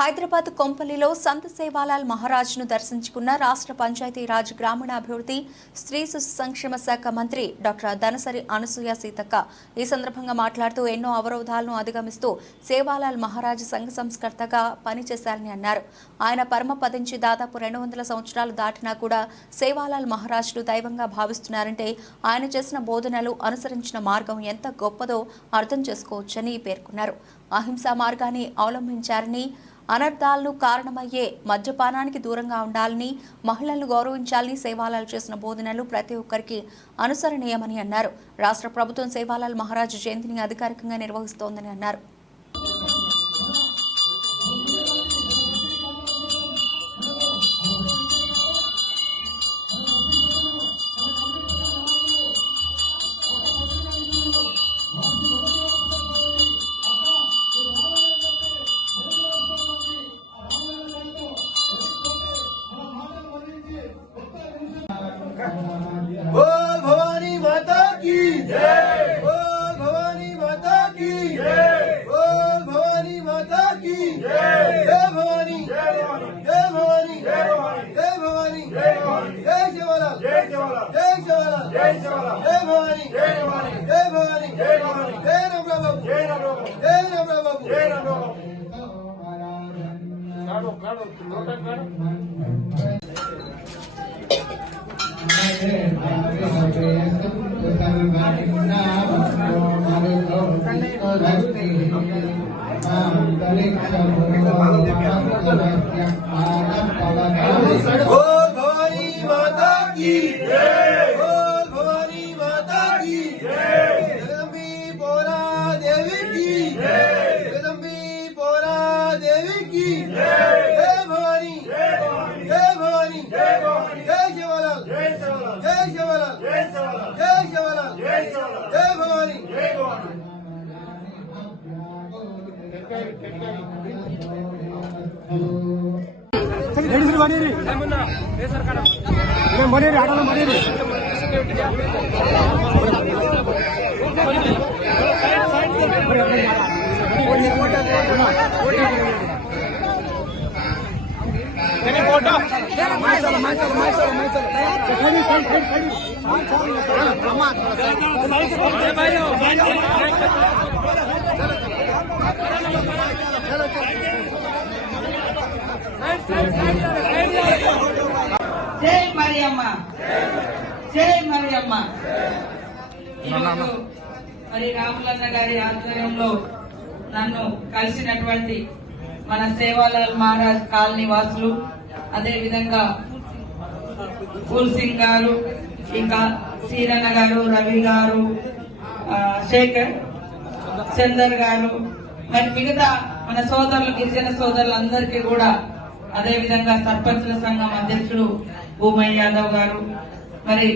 హైదరాబాద్ కొంపల్లిలో సంత సేవాలాల్ మహారాజ్ను దర్శించుకున్న రాష్ట్ర పంచాయతీరాజ్ గ్రామీణాభివృద్ధి స్త్రీ శిశు సంక్షేమ శాఖ మంత్రి డాక్టర్ ధనసరి అనసూయ సీతక్క ఈ సందర్భంగా మాట్లాడుతూ ఎన్నో అవరోధాలను అధిగమిస్తూ సేవాలాల్ మహారాజ్ సంఘ సంస్కర్తగా పనిచేశారని అన్నారు. ఆయన పరమ పదించి దాదాపు రెండు వందల సంవత్సరాలు దాటినా కూడా సేవాలాల్ మహారాజ్ను దైవంగా భావిస్తున్నారంటే ఆయన చేసిన బోధనలు అనుసరించిన మార్గం ఎంత గొప్పదో అర్థం చేసుకోవచ్చని పేర్కొన్నారు. అహింసా మార్గాన్ని అవలంబించారని అనర్థాలను కారణమయ్యే మద్యపానానికి దూరంగా ఉండాలని మహిళలను గౌరవించాలని సేవాలాల్ చేసిన బోధనలు ప్రతి ఒక్కరికి అనుసరణీయమని అన్నారు. రాష్ట్ర ప్రభుత్వం సేవాలాల్ మహారాజు జయంతిని అధికారికంగా నిర్వహిస్తోందని అన్నారు. Oh, Gauri Mata Ki Jai! की जय भवानी जय भवानी जय शिवलाल जय शिवलाल जय शिवलाल जय भवानी ಹೇಳಿದ್ರು ಮನೆಯಲ್ಲಿ ಮನೆಯಲ್ಲಿ ಆಡೋಣ ಮನೆಯಲ್ಲಿ ಸೈಡ್ ಸೈಡ್ జై మరియమ్మ. జై మరియమ్మ. మరి రాములన్న గారి ఆధ్వర్యంలో నన్ను కలిసినటువంటి మన సేవాలాల్ మహారాజ్ కాలనీ వాసులు అదేవిధంగా ఫూల్ సింగ్ గారు ఇంకా సీరన్న గారు రవి గారు శేఖర్ చందర్ గారు మరి మిగతా మన సోదరులు గిరిజన సోదరులందరికీ కూడా అదేవిధంగా సర్పంచుల సంఘం అధ్యక్షుడు భూమయ్య యాదవ్ గారు మరి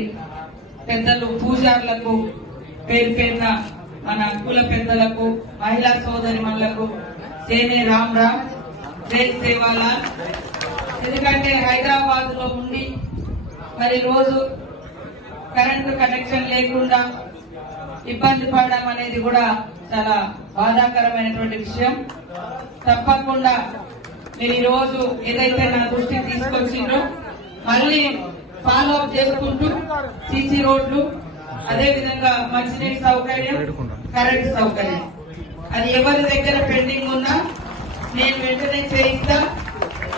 పెద్దలు పూజారులకు పేరు పేరున మన కుల పెద్దలకు మహిళా సోదరిమణులకు సేనే రామ్ రామ్ జై సేవాలాల్ ఎందుకంటే హైదరాబాద్లో ఉండి మరి రోజు కరెంటు కనెక్షన్ లేకుండా ఇబ్బంది పడడం అనేది కూడా చాలా బాధాకరమైనటువంటి విషయం. తప్పకుండా మీరు ఈ రోజు ఏదైతే నా దృష్టికి తీసుకొచ్చిండ్రో మళ్ళీ ఫాలో అప్ చేసుకుంటూ సీసీ రోడ్లు అదే విధంగా మంచినీటి సౌకర్యం కరెంటు సౌకర్యం. అది ఎవరి దగ్గర పెండింగ్ ఉన్నా నేను వెంటనే చేయిస్తా.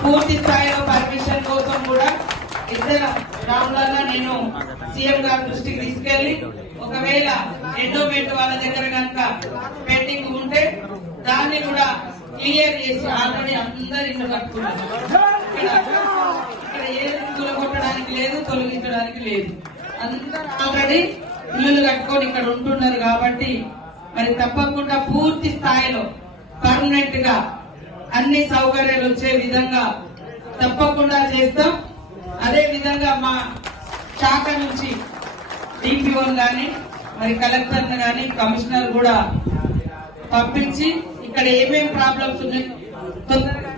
పూర్తి స్థాయిలో పర్మిషన్ కోసం కూడా ఇద్దరు రాములన్నా నేను సీఎం గారి దృష్టికి తీసుకెళ్ళి ఒకవేళ ఎండోమెంట్ వాళ్ళ దగ్గర కనుక పెండింగ్ ఉంటే దాన్ని కూడా క్లియర్ చేసి ఆల్రెడీ అందరు ఇంట్లో కట్టుకున్నారు. ఇక్కడ ఇక్కడ ఏది తొలగొట్టడానికి లేదు తొలగించడానికి లేదు. అందరూ ఆల్రెడీ ఇల్లులు కట్టుకొని ఇక్కడ ఉంటున్నారు కాబట్టి మరి తప్పకుండా పూర్తి స్థాయిలో పర్మనెంట్గా అన్ని సౌకర్యాలు వచ్చే విధంగా తప్పకుండా చేస్తాం. అదే విధంగా మా శాఖ నుంచి డిపిఓ గాని మరి కలెక్టర్ గాని కమిషనర్ కూడా పంపించి ఇక్కడ ఏమేమి ప్రాబ్లమ్స్ ఉన్నాయి తొందరగా